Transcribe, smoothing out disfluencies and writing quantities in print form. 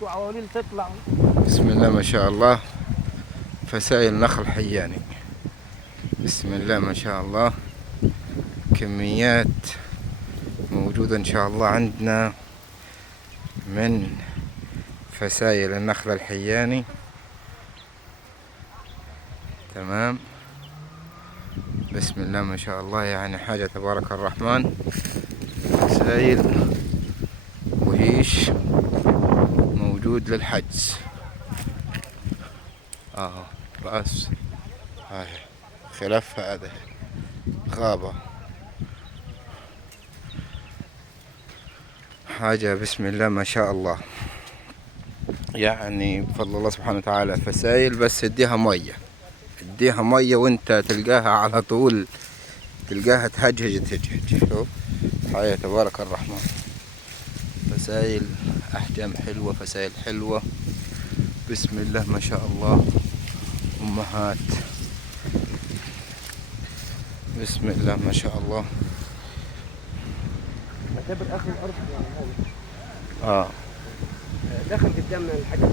وعواليل تطلع. بسم الله ما شاء الله. فسائل نخل حياني. بسم الله ما شاء الله. كميات موجودة إن شاء الله عندنا من فسائل النخل الحياني. تمام. بسم الله ما شاء الله، يعني حاجة تبارك الرحمن. فسائل وهيش موجود للحجز. رأس هاي خلاف هذا غابة. حاجة بسم الله ما شاء الله، يعني بفضل الله سبحانه وتعالى. فسائل بس اديها مية، اديها مية وانت تلقاها على طول، تلقاها تهجهج تهجهج. شوف حاجة تبارك الرحمن. فسائل أحجام حلوة، فسائل حلوة بسم الله ما شاء الله. أمهات بسم الله ما شاء الله. اعتبر اخر الارض يعني اه دخل قدامنا الحاجة.